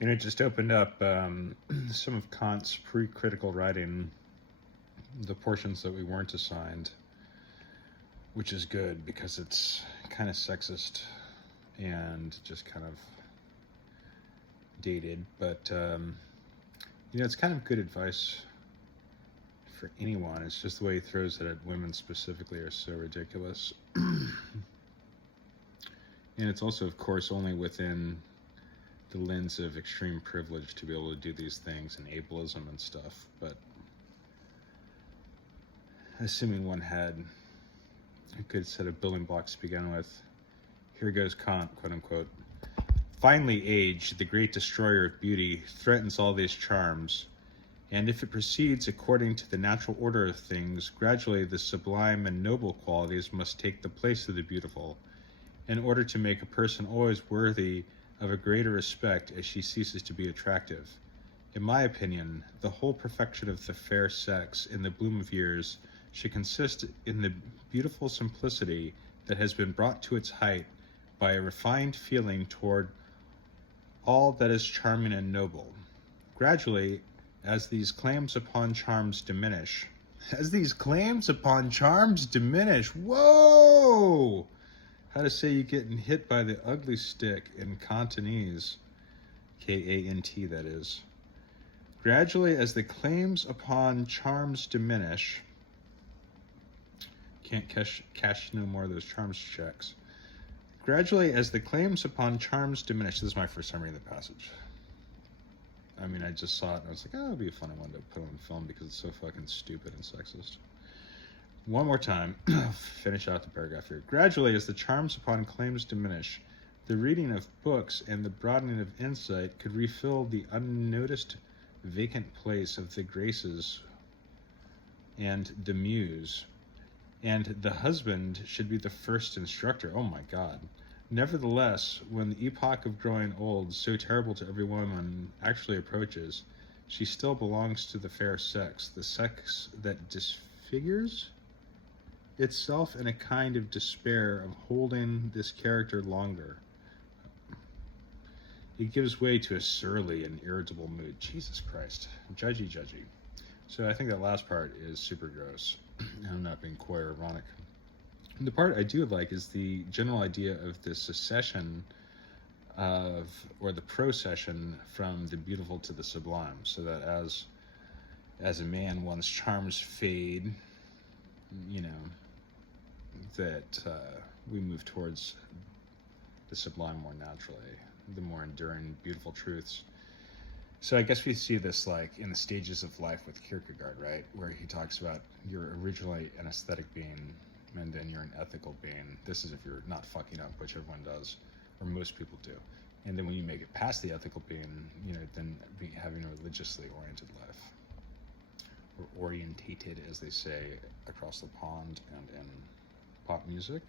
And it just opened up some of Kant's precritical writing, the portions that we weren't assigned, which is good because it's kind of sexist and just kind of dated. But, it's kind of good advice for anyone. It's just the way he throws it at women specifically are so ridiculous. And it's also, of course, only within the lens of extreme privilege to be able to do these things and ableism and stuff. But assuming one had a good set of building blocks to begin with, here goes Kant, quote unquote. Finally, age, the great destroyer of beauty, threatens all these charms, and if it proceeds according to the natural order of things, gradually the sublime and noble qualities must take the place of the beautiful, in order to make a person always worthy of a greater respect as she ceases to be attractive. In my opinion, the whole perfection of the fair sex in the bloom of years should consist in the beautiful simplicity that has been brought to its height by a refined feeling toward all that is charming and noble. Gradually, as these claims upon charms diminish, whoa! How to say you getting hit by the ugly stick in Cantonese, K-A-N-T that is. Gradually, as the claims upon charms diminish, can't cash no more of those charms checks. Gradually, as the claims upon charms diminish, this is my first time reading the passage. I mean, I just saw it and I was like, oh, it'd be a funny one to put on film because it's so fucking stupid and sexist. One more time, finish out the paragraph here. Gradually, as the charms upon claims diminish, the reading of books and the broadening of insight could refill the unnoticed vacant place of the graces and the muse, and the husband should be the first instructor. Oh my God. Nevertheless, when the epoch of growing old, so terrible to every woman, actually approaches, she still belongs to the fair sex, the sex that disfigures itself in a kind of despair of holding this character longer. It gives way to a surly and irritable mood. Jesus Christ. Judgy. So I think that last part is super gross. I'm not being coy or ironic. The part I do like is the general idea of the secession or the procession from the beautiful to the sublime, so that as a man, one's charms fade, that we move towards the sublime more naturally, the more enduring, beautiful truths. So I guess we see this like in the stages of life with Kierkegaard, right? Where he talks about you're originally an aesthetic being, and then you're an ethical being. This is if you're not fucking up, which everyone does, or most people do. And then when you make it past the ethical being, then having a religiously oriented life. Or orientated, as they say, across the pond and in pop music.